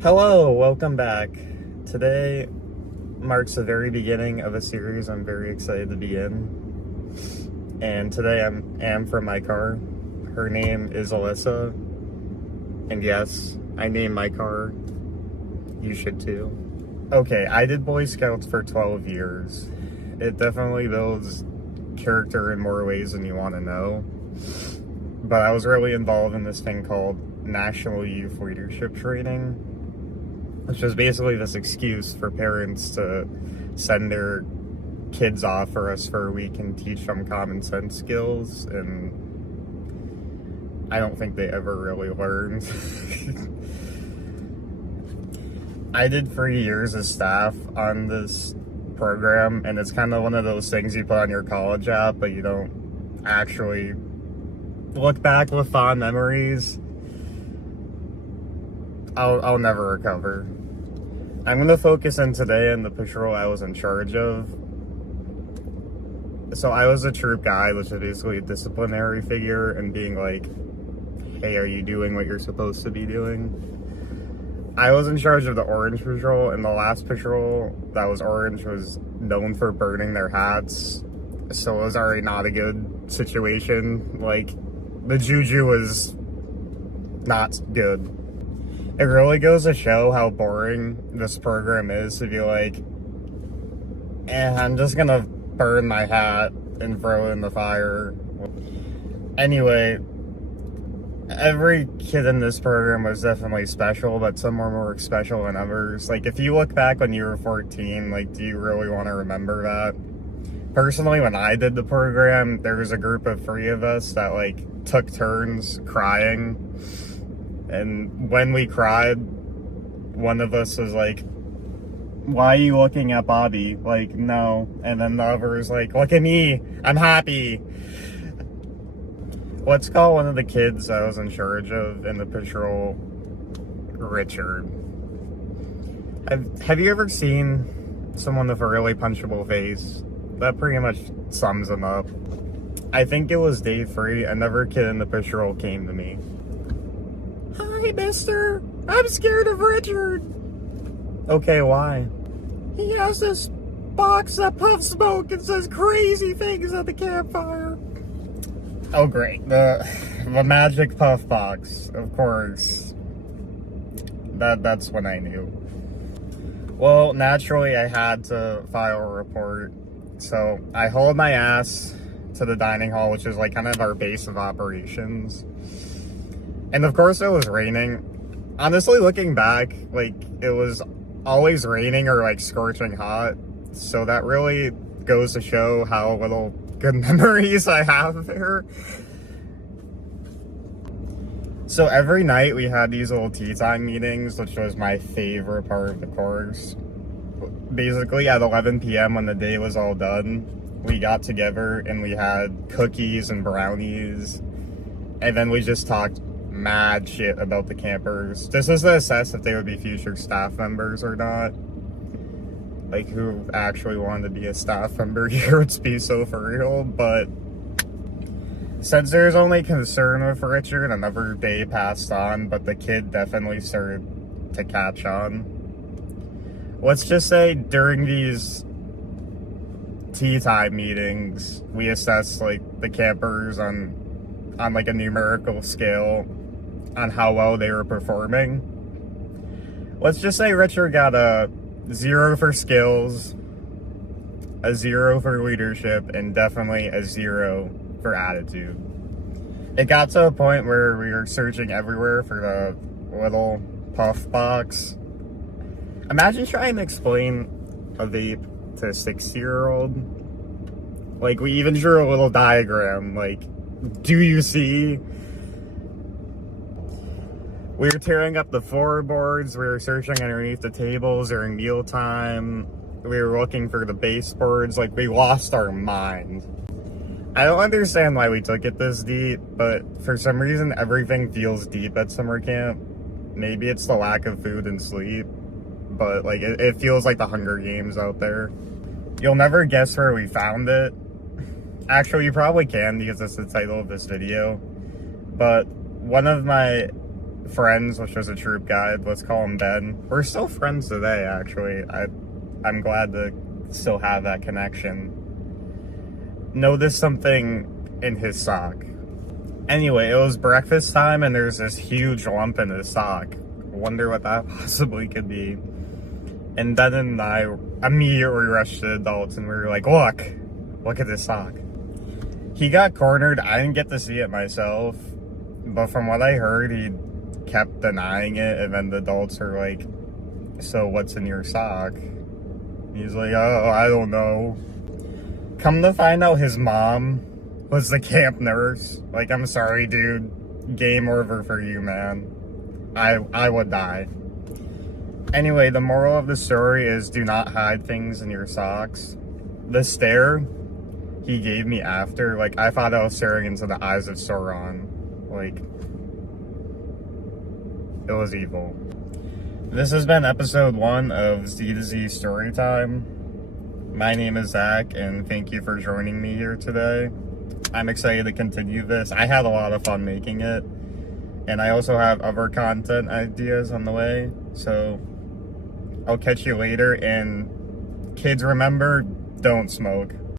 Hello, welcome back. Today marks the very beginning of a series I'm very excited to begin. And today am from my car. Her name is Alyssa. And yes, I named my car. You should too. Okay, I did Boy Scouts for 12 years. It definitely builds character in more ways than you want to know. But I was really involved in this thing called National Youth Leadership Training, which is basically this excuse for parents to send their kids off for us for a week and teach them common sense skills, and I don't think they ever really learned. I did 3 years as staff on this program, and it's kind of one of those things you put on your college app, but you don't actually look back with fond memories. I'll never recover. I'm going to focus in today on the patrol I was in charge of. So I was a troop guide, which is basically a disciplinary figure, and being like, hey, are you doing what you're supposed to be doing? I was in charge of the orange patrol, and the last patrol that was orange was known for burning their hats. So it was already not a good situation. Like, the juju was not good. It really goes to show how boring this program is to be like, I'm just gonna burn my hat and throw it in the fire. Anyway, every kid in this program was definitely special, but some were more special than others. Like, if you look back when you were 14, like, do you really want to remember that? Personally, when I did the program, there was a group of 3 of us that, like, took turns crying. And when we cried, one of us was like, why are you looking at Bobby? Like, no. And then the other was like, look at me, I'm happy. Let's call one of the kids I was in charge of in the patrol Richard. Have you ever seen someone with a really punchable face? That pretty much sums him up. I think it was day 3, another kid in the patrol came to me. Hi, mister. I'm scared of Richard. Okay, why? He has this box that puffs smoke and says crazy things at the campfire. Oh, great. The magic puff box, of course. That's when I knew. Well, naturally, I had to file a report. So I hauled my ass to the dining hall, which is like kind of our base of operations. And of course it was raining. Honestly, looking back, like, it was always raining or like scorching hot. So that really goes to show how little good memories I have there. So every night we had these little tea time meetings, which was my favorite part of the course. Basically at 11 p.m. when the day was all done, we got together and we had cookies and brownies. And then we just talked mad shit about the campers. This is to assess if they would be future staff members or not. Like, who actually wanted to be a staff member here would be so for real. But since there's only concern with Richard, another day passed on, but the kid definitely started to catch on. Let's just say during these tea time meetings, we assessed like the campers on like a numerical scale on how well they were performing. Let's just say Richard got a 0 for skills, a 0 for leadership, and definitely a 0 for attitude. It got to a point where we were searching everywhere for the little puff box. Imagine trying to explain a vape to a 60-year-old. Like, we even drew a little diagram, like, do you see? We were tearing up the floorboards, we were searching underneath the tables during mealtime, we were looking for the baseboards, like, we lost our mind. I don't understand why we took it this deep, but for some reason everything feels deep at summer camp. Maybe it's the lack of food and sleep, but like it feels like the Hunger Games out there. You'll never guess where we found it. Actually, you probably can because it's the title of this video. But one of my friends, which was a troop guide. Let's call him Ben. We're still friends today, actually. I'm glad to still have that connection. Noticed something in his sock. Anyway, it was breakfast time and there's this huge lump in his sock. Wonder what that possibly could be. And Ben and I immediately rushed to adults and we were like, look at this sock. He got cornered. I didn't get to see it myself, but from what I heard, he kept denying it, and then the adults are like, so what's in your sock? He's like, oh, I don't know. Come to find out, his mom was the camp nurse. Like, I'm sorry, dude. Game over for you, man. I would die. Anyway, the moral of the story is do not hide things in your socks. The stare he gave me after, like, I thought I was staring into the eyes of Sauron. Like, it was evil. This has been episode 1 of Z to Z Storytime. My name is Zach, and thank you for joining me here today. I'm excited to continue this. I had a lot of fun making it, and I also have other content ideas on the way, so I'll catch you later, and kids, remember, don't smoke.